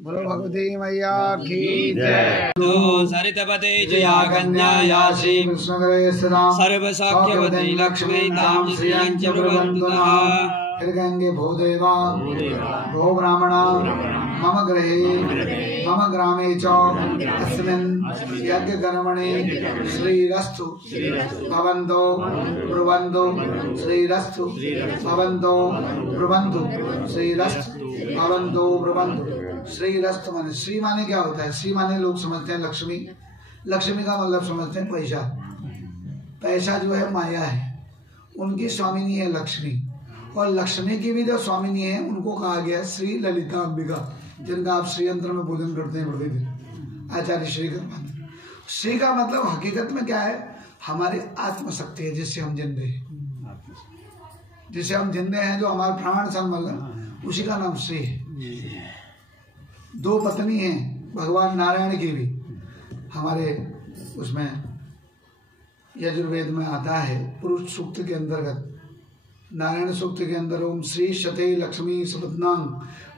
बोलो भगवती मैया की जय। सरितपते जया कन्या यासी सर्वसाख्यवती लक्ष्मी तां श्रियं च ब्रुवन्तु नः। गंगे भो देवा भो ब्राह्मणा मम गृहे मम ग्रामे च अस्मिन् यज्ञ कर्मणि श्रीरस्तु भवन्तु ब्रुवन्तु श्रीरस्तु भवन्तु ब्रुवन्तु श्रीरस्तु भवन्तु ब्रुवन्तु। श्रीरस्तु माने श्री माने क्या होता है? श्री माने लोग समझते हैं लक्ष्मी। लक्ष्मी का मतलब समझते हैं पैसा। पैसा जो है माया है, उनकी स्वामिनी है लक्ष्मी। और लक्ष्मी की भी जो स्वामिनी है उनको कहा गया श्री ललिता अंबिका, जिनका आप श्री यंत्र में पूजन करते हैं प्रतिदिन, आचार्य श्री का मंत्र। श्री का मतलब हकीकत में क्या है? हमारी आत्मशक्ति है, जिससे हम जिंदे हैं, जिससे हम जिंदे हैं, जो हमारा प्राण संबल, उसी का नाम श्री है। दो पत्नी हैं भगवान नारायण की भी। हमारे उसमें यजुर्वेद में आता है, पुरुष सूक्त के अंतर्गत, नारायण सूक्त के अंदर, ओम श्री शते लक्ष्मी सुपत्नांग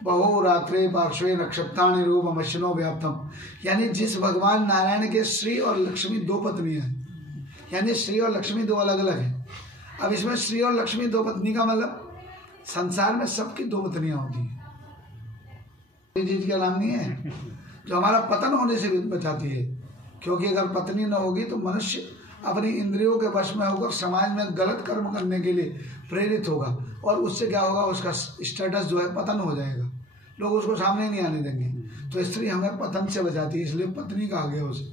बहो रात्रे पार्श्वे नक्षत्राणि रूपम अश्विनो व्याप्तम। यानी जिस भगवान नारायण के श्री और लक्ष्मी दो पत्नियां हैं, यानी श्री और लक्ष्मी दो अलग अलग हैं। अब इसमें श्री और लक्ष्मी दो पत्नी का मतलब संसार में सबकी दो पत्नियां होती हैं। ये चीज का नाम नहीं है जो हमारा पतन होने से बचाती है, क्योंकि अगर पत्नी न होगी तो मनुष्य अपनी इंद्रियों के वश में होकर समाज में गलत कर्म करने के लिए प्रेरित होगा, और उससे क्या होगा? उसका स्टेटस जो है पतन हो जाएगा, लोग उसको सामने नहीं आने देंगे। तो स्त्री हमें पतन से बचाती है, इसलिए पत्नी कहा गया उसे।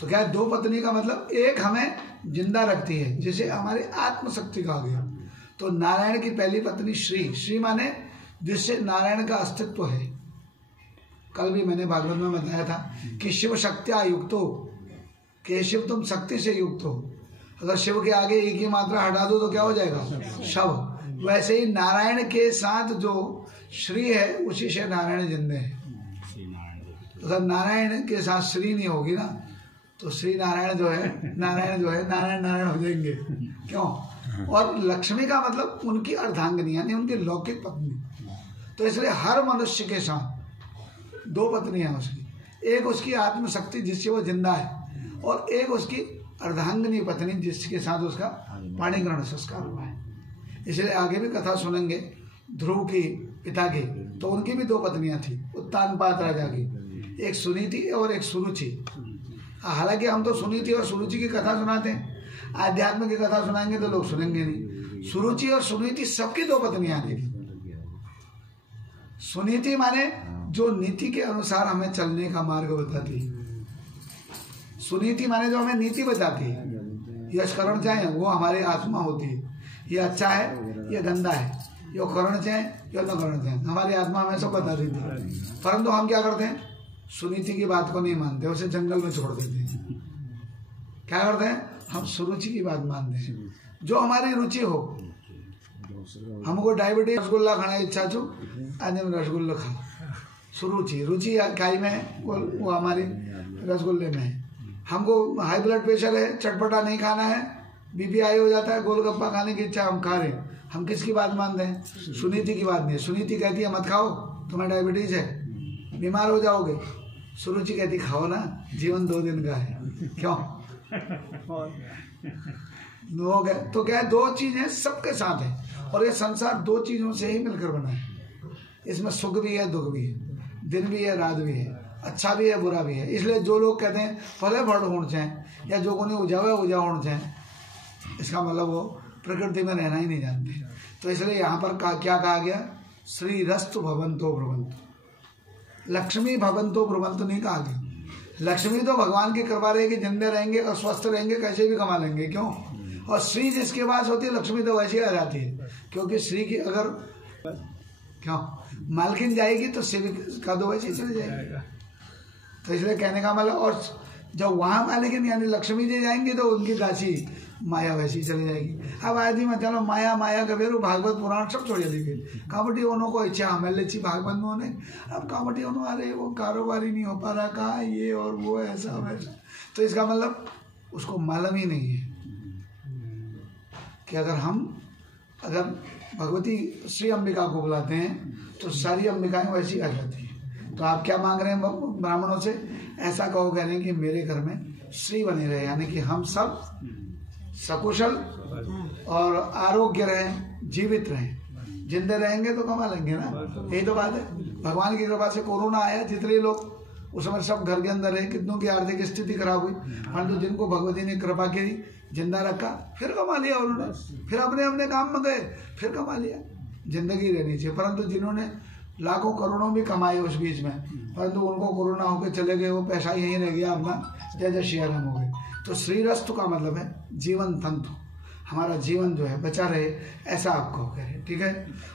तो क्या है? दो पत्नी का मतलब एक हमें जिंदा रखती है, जिसे हमारी आत्मशक्ति कहा गया। तो नारायण की पहली पत्नी श्री, श्री माने जिससे नारायण का अस्तित्व है। कल भी मैंने भागवत में बताया था कि शिव शक्त्या युक्त हो, कि शिव तुम शक्ति से युक्त हो। अगर शिव के आगे एक ही मात्रा हटा दो तो क्या हो जाएगा? शव। वैसे ही नारायण के साथ जो श्री है, उसी से नारायण जिंदे है। अगर नारायण के साथ श्री नहीं होगी ना, तो श्री नारायण जो है, नारायण जो है, नारायण नारायण हो जाएंगे। क्यों? और लक्ष्मी का मतलब उनकी अर्धांगिनी, यानी उनकी लौकिक पत्नी। तो इसलिए हर मनुष्य के साथ दो पत्नियां उसकी, एक उसकी आत्मशक्ति जिससे वो जिंदा है, और एक उसकी अर्धांगिनी पत्नी जिसके साथ उसका पाणी ग्रहण संस्कार हुआ है। इसलिए आगे भी कथा सुनेंगे ध्रुव की पिता की, तो उनकी भी दो पत्नियां थी उत्तानपाद राजा की, एक सुनीति और एक सुरुचि। हालांकि हम तो सुनीति और सुरुचि की कथा सुनाते हैं, आध्यात्म की कथा सुनाएंगे तो लोग सुनेंगे नहीं। सुरुचि और सुनीति सबकी दो पत्नियां थी। सुनीति माने जो नीति के अनुसार हमें चलने का मार्ग बताती है। सुनीति माने जो हमें नीति बताती है। यश करण चाहे वो हमारी आत्मा होती है, ये अच्छा है ये गंदा है, ये करण चाहे या न करण चाहे, हमारी आत्मा हमें सब बता देती है। परंतु हम क्या करते हैं? सुनीति की बात को नहीं मानते, उसे जंगल में छोड़ देते हैं। क्या करते हैं? हम सुरुचि की बात मानते हैं, जो हमारी रुचि हो। हमको डायबिटीज रसगुल्ला खाने की इच्छा छो, आज हम रसगुल्ला खा। सुरुचि, रुचि खाई में वो हमारी रसगुल्ले में है। हमको हाई ब्लड प्रेशर है, चटपटा नहीं खाना है, बीपी हाई हो जाता है, गोलगप्पा खाने की इच्छा, हम खा रहे हैं। हम किसकी बात मानते हैं? सुनीति की बात नहीं है। सुनीति कहती है मत खाओ, तुम्हें डायबिटीज है, बीमार हो जाओगे। सुरुचि कहती खाओ ना, जीवन 2 दिन का है। क्यों? लोग है तो क्या है? दो चीजें सबके साथ है, और ये संसार दो चीजों से ही मिलकर बना है। इसमें सुख भी है, दुख भी है, दिन भी है, रात भी है, अच्छा भी है, बुरा भी है। इसलिए जो लोग कहते हैं फले फल होना चाहे, या जो को उजावे उजा होना चाहे, इसका मतलब वो प्रकृति में रहना ही नहीं जानते। तो इसलिए यहाँ पर क्या कहा गया? श्री रस्तु भवंतो ब्रुवंतु। लक्ष्मी भवंतो ब्रुवंतु नहीं कहा गया। लक्ष्मी तो भगवान की कृपा रहेगी, जिंदे रहेंगे और स्वस्थ रहेंगे, कैसे भी कमा लेंगे। क्यों? और श्री जिसके पास होती है, लक्ष्मी तो वैसे ही आ जाती है। क्योंकि श्री की अगर क्यों मालकिन जाएगी तो सेविक का दो वैसे ही चले जाएगा। तो इसलिए कहने का मतलब, और जब वहां मालकिन यानी लक्ष्मी जी जाएंगी तो उनकी दासी माया वैसी चली जाएगी। अब आदमी में चलो माया माया का बेरू भागवत पुराण सब छोड़ देंगे। कामटी उन्हों को इच्छा हमें लेची भागवत में होने, अब कामटी उन्होंने अरे वो कारोबार ही नहीं हो पा रहा, कहा ये और वो ऐसा वैसा। तो इसका मतलब उसको मालूम ही नहीं है कि अगर भगवती श्री अंबिका को बुलाते हैं तो सारी अंबिकाएं वैसी आ जाती हैं। तो आप क्या मांग रहे हैं ब्राह्मणों से? ऐसा कहो कह रहे हैं कि मेरे घर में श्री बने रहे, यानी कि हम सब सकुशल और आरोग्य रहें, जीवित रहें। जिंदे रहेंगे तो कमा लेंगे ना, यही तो बात है। भगवान की कृपा से कोरोना आया, जितने लोग उस समय सब घर के अंदर रहे, कितनों की आर्थिक स्थिति खराब हुई, परंतु जिनको भगवती ने कृपा की जिंदा रखा, फिर कमा लिया उन्होंने, फिर अपने अपने काम में गए, फिर कमा लिया। जिंदगी रहनी चाहिए। परंतु जिन्होंने लाखों करोड़ों भी कमाए उस बीच में, परंतु उनको कोरोना होकर चले गए, वो पैसा यहीं रह गया अपना, जैसे शेयरम हो गए। तो श्रीरस्तु का मतलब है जीवन तंतु, हमारा जीवन जो है बचा रहे, ऐसा आपको कह रहे। ठीक है।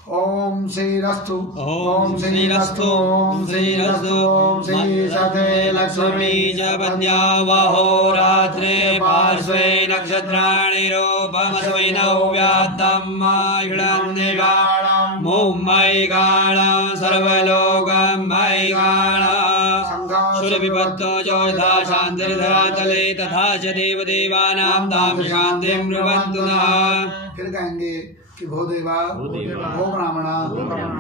ओम श्रीरस्तु, ओम श्रीरस्तु, ओम श्रीरस्तु, ओम श्री सते लक्ष्मी बीजपद्या वहोरात्रे पार्श्वे नक्षत्राणि रूपमस्मै नव्यात्तम् आयुषन्निगाणम् मुम्मै गाणम् सर्वलोकम् मै गाणम् सुरविपत्तो चौथा शान्तिर्धरातले तथा च देवदेवानां तां शान्तिं ब्रुवन्तु नः। फिर कहेंगे कि भो देवा भो ब्राह्मणा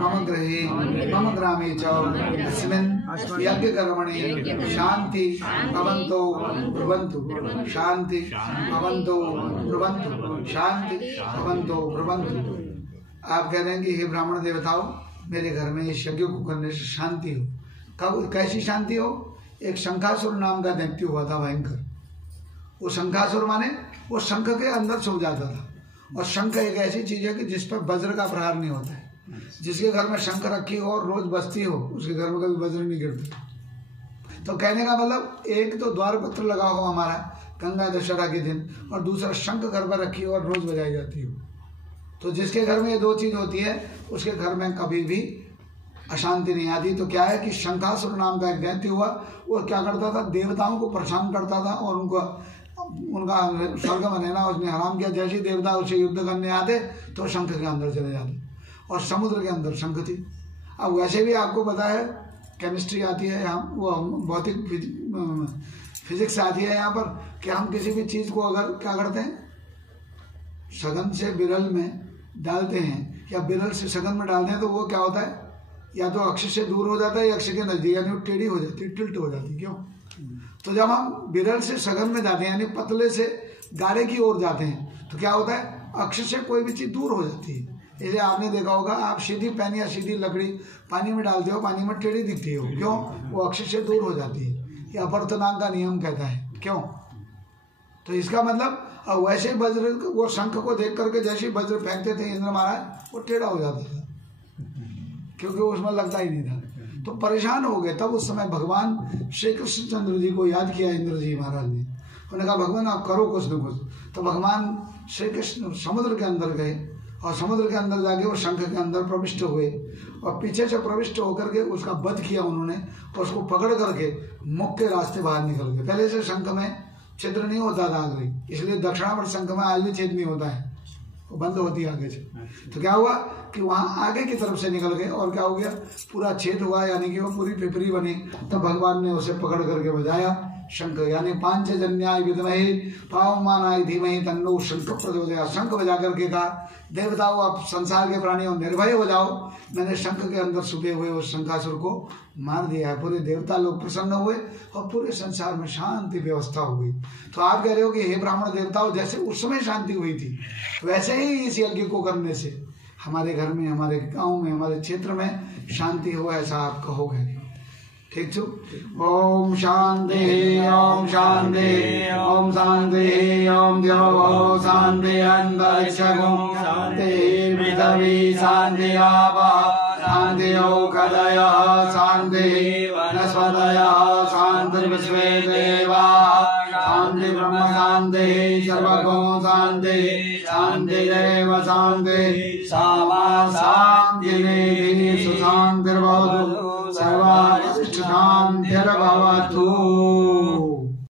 मम गृहे मम ग्रामे च अस्मिन् यज्ञ कर्मणि शांति भवन्तो ब्रुवन्तु, शांति भवन्तो ब्रुवन्तु, शांति भवन्तो ब्रुवन्तु। आप कह रहे हैं कि हे ब्राह्मण देवताओं, मेरे घर में इस यज्ञ को करने से शांति हो। कब, कैसी शांति हो? एक शंखासुर नाम का दैत्य हुआ था भयंकर। वो शंखासुर माने वो शंख के अंदर छुप जाता था, और शंख एक ऐसी चीज है कि जिस पर वज्र का प्रहार नहीं होता है। जिसके घर में शंख रखी हो और रोज बजती हो, उसके घर में कभी वज्र नहीं गिरता। तो कहने का मतलब, एक तो द्वार पत्र लगा हो हमारा गंगा दशहरा के दिन, और दूसरा शंख घर पर रखी हो और रोज बजाई जाती हो। तो जिसके घर में ये दो चीज होती है, उसके घर में कभी भी अशांति नहीं आती। तो क्या है कि शंखासुर नाम का एक दैत्य हुआ, वो क्या करता था, देवताओं को परेशान करता था और उनका स्वर्ग में रहना उसने हराम किया। जैसे देवता उसे युद्ध करने आते तो शंख के अंदर चले जाते, और समुद्र के अंदर शंख थी। अब वैसे भी आपको पता है, केमिस्ट्री आती है यहाँ, वो भौतिक फिजिक्स आती है यहाँ पर, कि हम किसी भी चीज को अगर क्या करते हैं, सघन से बिरल में डालते हैं या बिरल से सघन में डालते हैं, तो वो क्या होता है, या तो अक्ष से दूर हो जाता है या अक्ष के नजदीक, यानी वो टेढ़ी हो जाती है, टिल्ट हो जाती है। क्यों? तो जब हम बिरल से सघन में जाते हैं, यानी पतले से गाढ़े की ओर जाते हैं, तो क्या होता है, अक्ष से कोई भी चीज दूर हो जाती है। इसलिए आपने देखा होगा, आप सीधी पेन या सीधी लकड़ी पानी में डालते हो, पानी में टेढ़ी दिखती हो। क्यों? वो अक्ष से दूर हो जाती है। ये अपवर्तनांक का नियम कहता है। क्यों? तो इसका मतलब, वैसे वज्र, वो शंख को देख करके जैसे वज्र फेंकते थे इंद्र महाराज, वो टेढ़ा हो जाता था, क्योंकि उसमें लगता ही नहीं था। तो परेशान हो गए। तब उस समय भगवान श्री कृष्ण चंद्र जी को याद किया इंद्र जी महाराज ने। उन्होंने कहा भगवान आप करो कुछ न कुछ। तो भगवान श्री कृष्ण समुद्र के अंदर गए, और समुद्र के अंदर जाके वो शंख के अंदर प्रविष्ट हुए, और पीछे से प्रविष्ट होकर के उसका वध किया उन्होंने, और उसको पकड़ करके मुख के रास्ते बाहर निकल गए। पहले से शंख में छिद्र नहीं होता था आगे, इसलिए दक्षिणावर्त शंख में आज भी छेद नहीं होता है, वो बंद होती है आगे से। तो क्या हुआ कि वहां आगे की तरफ से निकल गए, और क्या हो गया, पूरा छेद हुआ, यानी कि वो पूरी पिपरी बनी। तब भगवान ने उसे पकड़ करके बजाया शंख, यानी पांचजन्याय विद्महे पावमानाय धीमहि तन्नो शंख प्रचोदयात्। शंख बजा करके कहा, देवताओं आप संसार के प्राणियों निर्भय हो जाओ, मैंने शंख के अंदर छुपे हुए उस शंखासुर को मार दिया है। पूरे देवता लोग प्रसन्न हुए और पूरे संसार में शांति व्यवस्था हो गई। तो आप कह रहे हो कि हे ब्राह्मण देवताओं, जैसे उस समय शांति हुई थी, वैसे ही इस यज्ञ को करने से हमारे घर में, हमारे गांव में, हमारे क्षेत्र में शांति हो, ऐसा आप कहोगे। ठीक छो? ओम शांति, ओम शांति, ओम शांति, ओम द्यौः शांति अंतरिक्षं शांति पृथिवी शांति आपः शांति औषधयः शांति वनस्पतयः शान्तिर्विश्वे देवाः शांति ब्रह्म शांति सर्वगो शांति शांतिरेव शांति सामा शांतिरेव सुशांतिर्भवतु सर्वारिष्ट शांतिर्भवतु।